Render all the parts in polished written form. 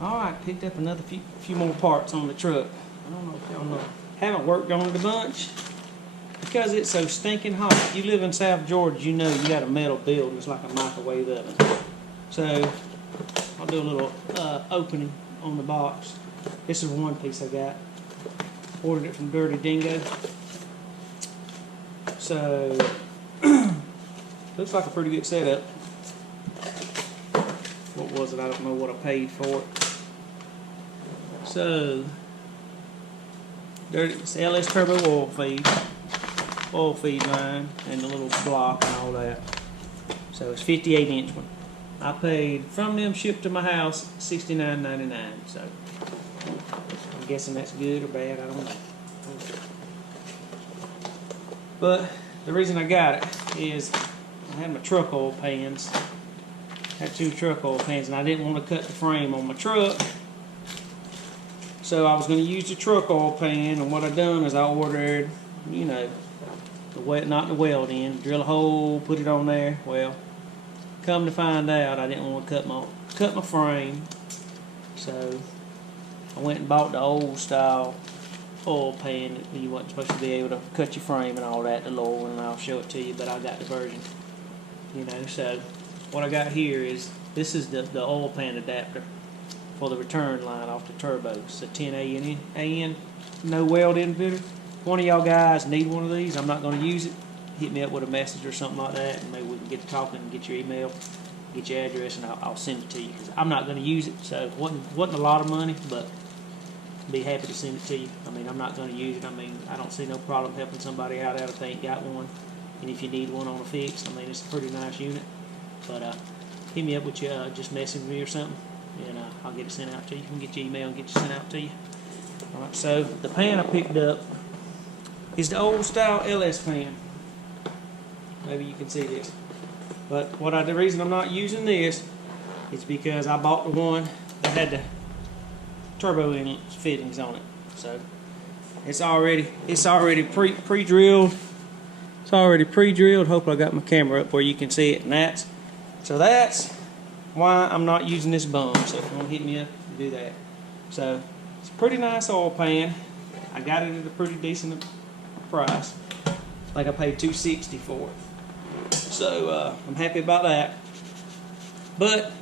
Alright, picked up another few more parts on the truck. I don't know if y'all know. Haven't worked on it a bunch because it's so stinking hot. If you live in South Georgia, you know you got a metal building. It's like a microwave oven. So I'll do a little opening on the box. This is one piece I got. Ordered it from Dirty Dingo. So looks like a pretty good setup. What was it? I don't know what I paid for it. So it's LS Turbo oil feed line, and the little block and all that. So it's 58-inch one. I paid from them shipped to my house $69.99. So I'm guessing that's good or bad. I don't know. But the reason I got it is I had my truck oil pans. I had 2 truck oil pans, and I didn't want to cut the frame on my truck. So I was going to use the truck oil pan, and what I done is I ordered, you know, not the weld in, drill a hole, put it on there. Well, come to find out, I didn't want to cut my frame. So I went and bought the old style oil pan that you wasn't supposed to be able to cut your frame and all that, the lower one, and I'll show it to you, but I got the version, you know. So what I got here is, this is the oil pan adapter for the return line off the turbo. It's a 10 AN, no weld in footer. If one of y'all guys need one of these, I'm not going to use it. Hit me up with a message or something like that, and maybe we can get to talking and get your email, get your address, and I'll send it to you. Because I'm not going to use it, so it wasn't a lot of money, but I'd be happy to send it to you. I mean, I'm not going to use it. I mean, I don't see no problem helping somebody out if they ain't got one. And if you need one on a fix, I mean, it's a pretty nice unit. But hit me up with you, just message me or something, and I'll get it sent out to you. I can get your email and get it sent out to you. Alright, so the pan I picked up is the old style LS pan. Maybe you can see this. But the reason I'm not using this is because I bought the one that had the turbo inlet fittings on it. So it's already pre-drilled. It's already pre-drilled. Hopefully I got my camera up where you can see it, and that's why I'm not using this bung. So if you want to hit me up, do that. So it's a pretty nice oil pan. I got it at a pretty decent price. Like I paid $260 for it. So I'm happy about that. But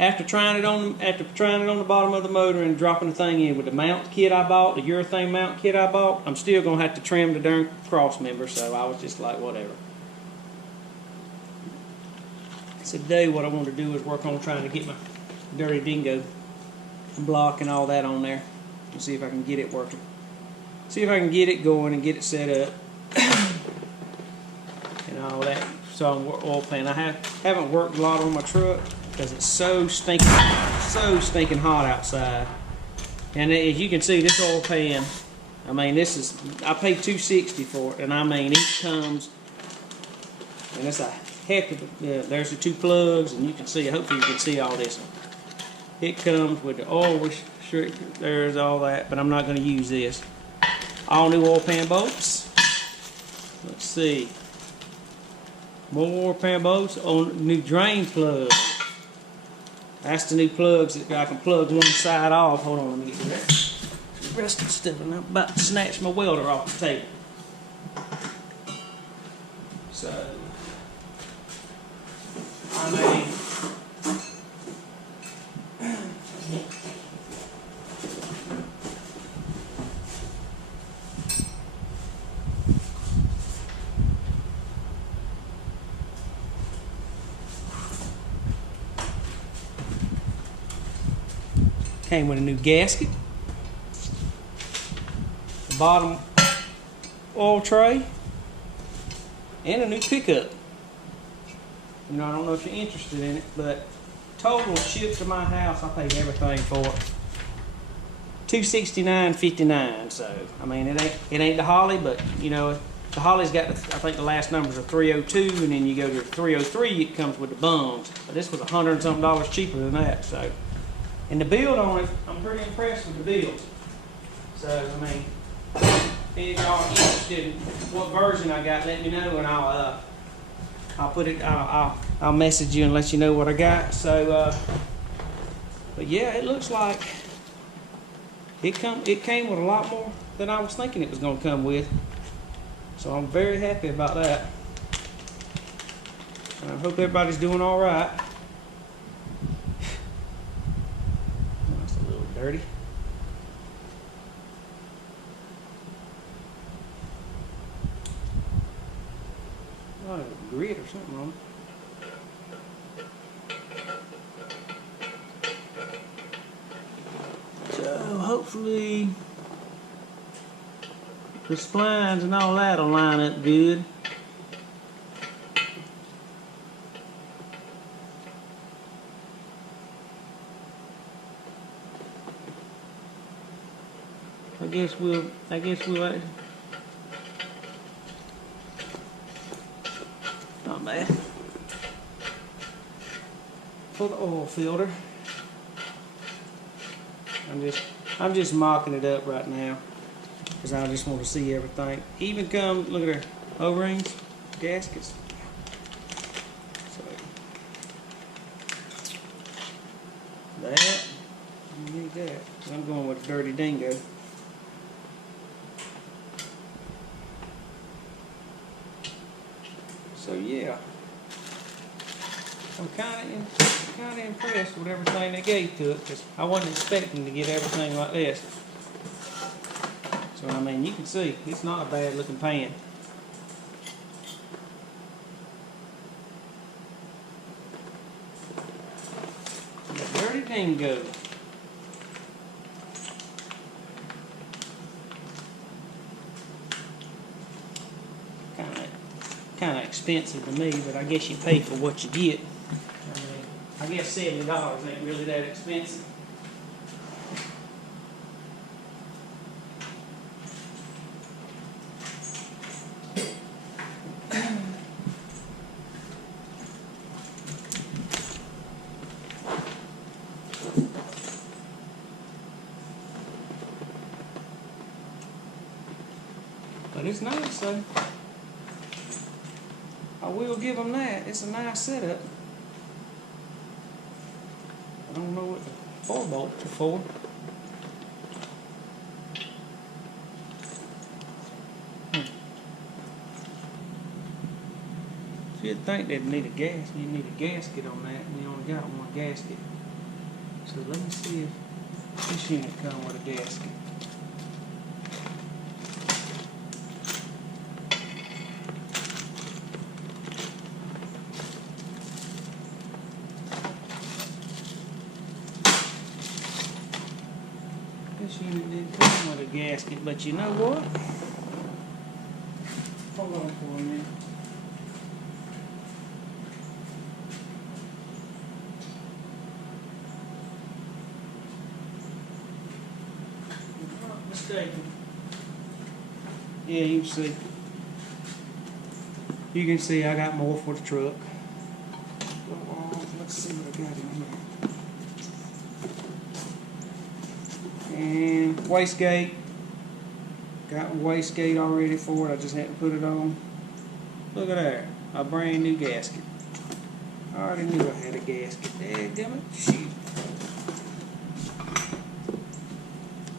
after trying it on the bottom of the motor and dropping the thing in with the mount kit I bought, the urethane mount kit I bought, I'm still gonna have to trim the darn cross member. So I was just like, whatever. So today what I want to do is work on trying to get my Dirty Dingo block and all that on there, and see if I can get it working. See if I can get it going and get it set up and all that. So I'm oil pan. I haven't worked a lot on my truck because it's so stinking hot outside. And as you can see, this oil pan, I mean, I paid $260 for it, and I mean, it comes, and it's a heck of there's the 2 plugs, and you can see, hopefully you can see all this. It comes with the oil restrictor, there's all that, but I'm not going to use this. All new oil pan bolts. Let's see. More pan bolts on new drain plug. That's the new plugs that I can plug one side off. Hold on, let me get to that. The rest of the stuff, and I'm about to snatch my welder off the table. So, I mean, came with a new gasket, the bottom oil tray, and a new pickup. You know, I don't know if you're interested in it, but total shipped to my house, I paid everything for it, $269.59. So I mean, it ain't the Holly, but you know, the Holly's got I think the last numbers are 302, and then you go to 303, it comes with the bungs. But this was $100 and something cheaper than that. So, and the build on it, I'm pretty impressed with the build. So I mean, if y'all are interested in what version I got, let me know, and I'll put it. I'll message you and let you know what I got. So But yeah, it looks like it came with a lot more than I was thinking it was going to come with. So I'm very happy about that. And I hope everybody's doing all right. That's a little dirty. Oh, grit or something on it. So hopefully the splines and all that will line up good. I guess we'll not bad. For the oil filter, I'm just mocking it up right now because I just want to see everything. Even come, look at her O-rings, gaskets. So that, you need that. I'm going with Dirty Dingo. So yeah, I'm kind of impressed with everything they gave to it because I wasn't expecting to get everything like this. So I mean, you can see it's not a bad looking pan. The Dirty Dingo. Kind of expensive to me, but I guess you pay for what you get. I guess $70 ain't really that expensive. But it's nice, so I will give them that. It's a nice setup. I don't know what the 4 bolts are for. You'd think they'd need a gasket. You need a gasket on that, and you only got one gasket. So let me see if this unit comes with a gasket. This unit didn't come with a gasket, but you know what? Hold on for a minute. I'm not mistaken. Yeah, you can see. You can see I got more for the truck. Let's see what I got in here. And wastegate, got a wastegate already for it, I just had to put it on. Look at there, a brand new gasket. I already knew I had a gasket, dadgummit, shoot.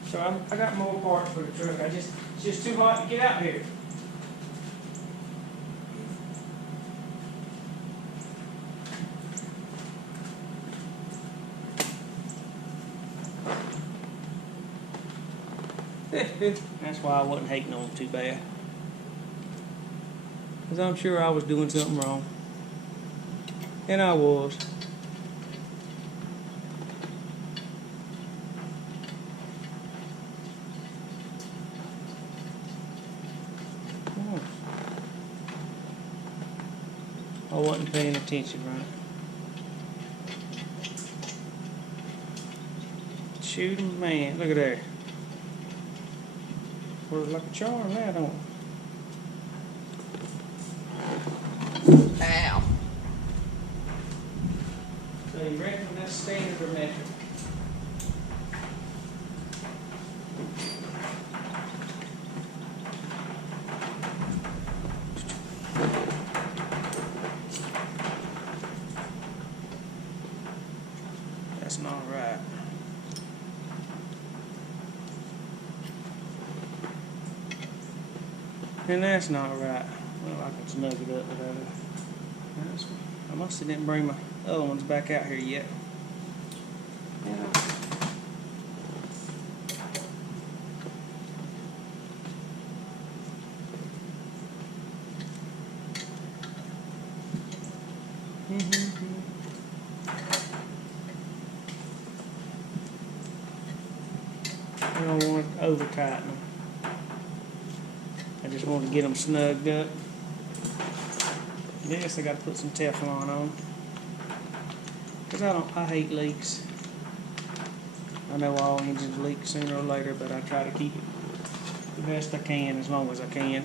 So I got more parts for the truck, it's just too hot to get out here. That's why I wasn't hating on them too bad. Because I'm sure I was doing something wrong. And I was. I wasn't paying attention right. Shooting man, look at there. Works like a charm, that don't it? Ow. So you reckon that's standard or metric? That's not right. And that's not right. Well, I can snug it up without it. I must have didn't bring my other ones back out here yet. Yeah. I don't want to over tighten them. I just want to get them snugged up. I guess I got to put some Teflon on, because I hate leaks. I know all engines leak sooner or later, but I try to keep it the best I can as long as I can.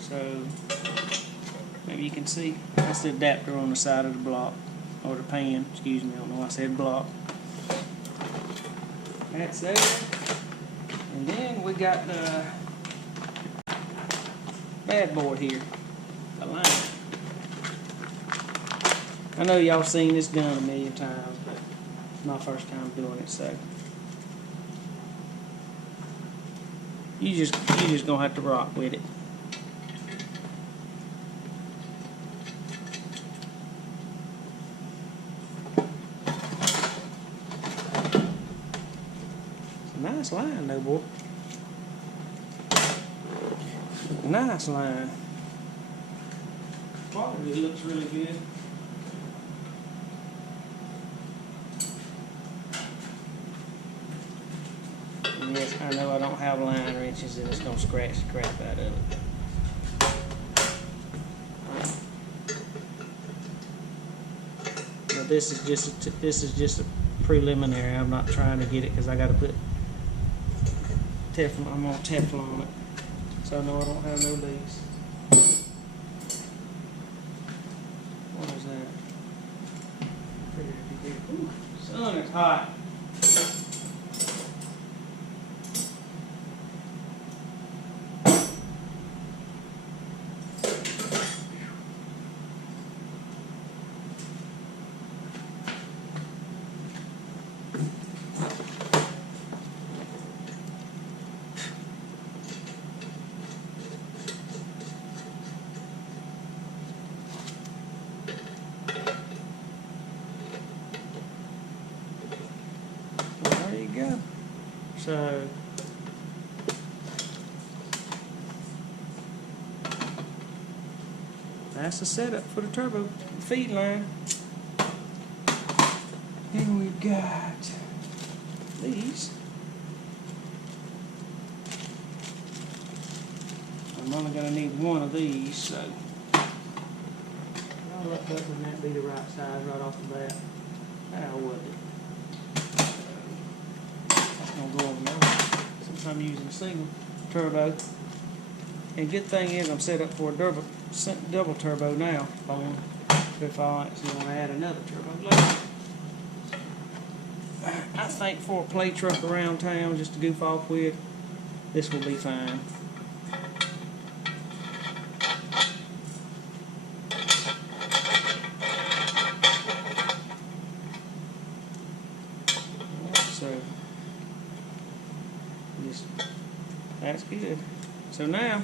So maybe you can see that's the adapter on the side of the block, or the pan, excuse me, I don't know why I said block. That's there. And then we got the bad boy here, the line. I know y'all seen this done a million times, but it's my first time doing it, so you just gonna have to rock with it. Nice line though, boy. Nice line. Quality looks really good. And yes, I know I don't have line wrenches and it's gonna scratch the crap out of it. But this is just a preliminary. I'm not trying to get it because I got to put Teflon. I'm on Teflon it, so I know I don't have no leaks. What is that? Ooh, sun is hot. There you go. So that's the setup for the turbo feed line. And we've got these. I'm only going to need one of these, so I'll look up and that be the right size right off the bat. How was it? That's going to go on there. Since I'm using a single turbo. And good thing is I'm set up for a double turbo now. If I actually want to add another turbo later. I think for a play truck around town just to goof off with, this will be fine. So, that's good. So now,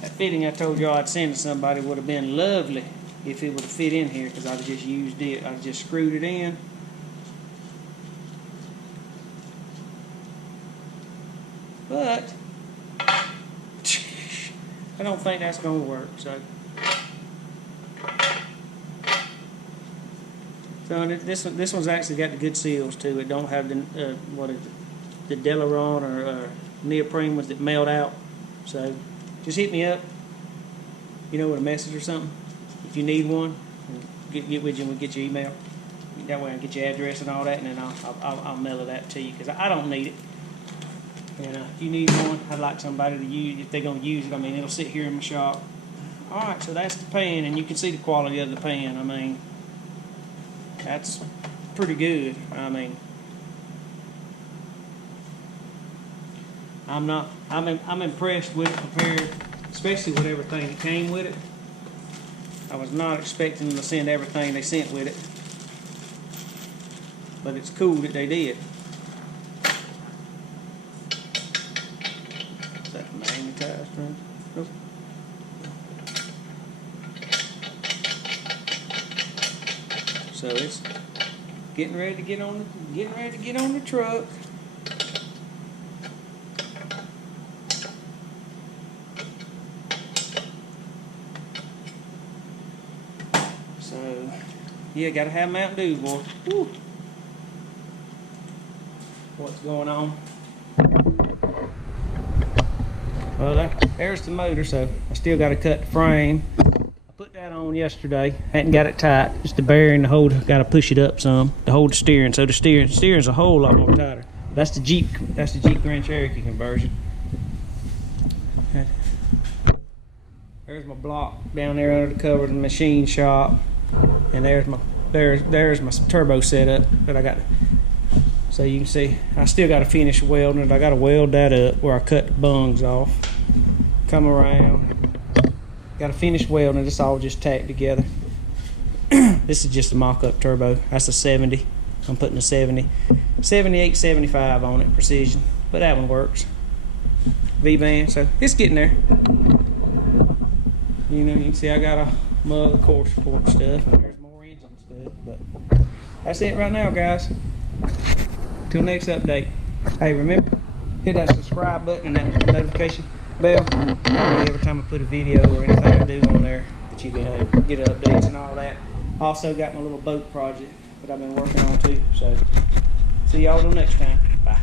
that fitting I told y'all I'd send to somebody would have been lovely if it would have fit in here, because I'd have just used it. I'd just screwed it in. But I don't think that's going to work. So this one's actually got the good seals too. It don't have the the Delaron or neoprene ones that melt out. So just hit me up. You know, with a message or something. If you need one, get with you and we'll get your email. That way I can get your address and all that, and then I'll mail that to you, because I don't need it. And if you need one, I'd like somebody to use if they're gonna use it. I mean, it'll sit here in my shop. All right, so that's the pan, and you can see the quality of the pan. I mean, that's pretty good. I mean, I'm impressed with it compared, especially with everything that came with it. I was not expecting them to send everything they sent with it, but it's cool that they did. Is that magnetized? Nope. So it's getting ready to get on the truck. So yeah, gotta have Mountain Dew, boy. Woo. What's going on? Well, there's the motor, so I still gotta cut the frame. Put that on yesterday. Hadn't got it tight. Just the bearing, the hold. Got to push it up some to hold the steering. So the steering's a whole lot more tighter. That's the Jeep Grand Cherokee conversion. There's my block down there under the cover of the machine shop, and there's my turbo setup that I got. So you can see I still got to finish welding it. I got to weld that up where I cut the bungs off. Come around. Got to finish welding. It's all just tacked together. This is just a mock-up turbo. That's a 70. I'm putting a 78, 75 on it, precision. But that one works. V-band, so it's getting there. You know, you can see I got a mug of core support stuff, and there's more engine stuff. But that's it right now, guys. Till next update. Hey, remember, hit that subscribe button and that notification bell. Every time I put a video or anything I do on there, that you can get updates and all that. Also got my little boat project that I've been working on too. So see y'all till next time. Bye.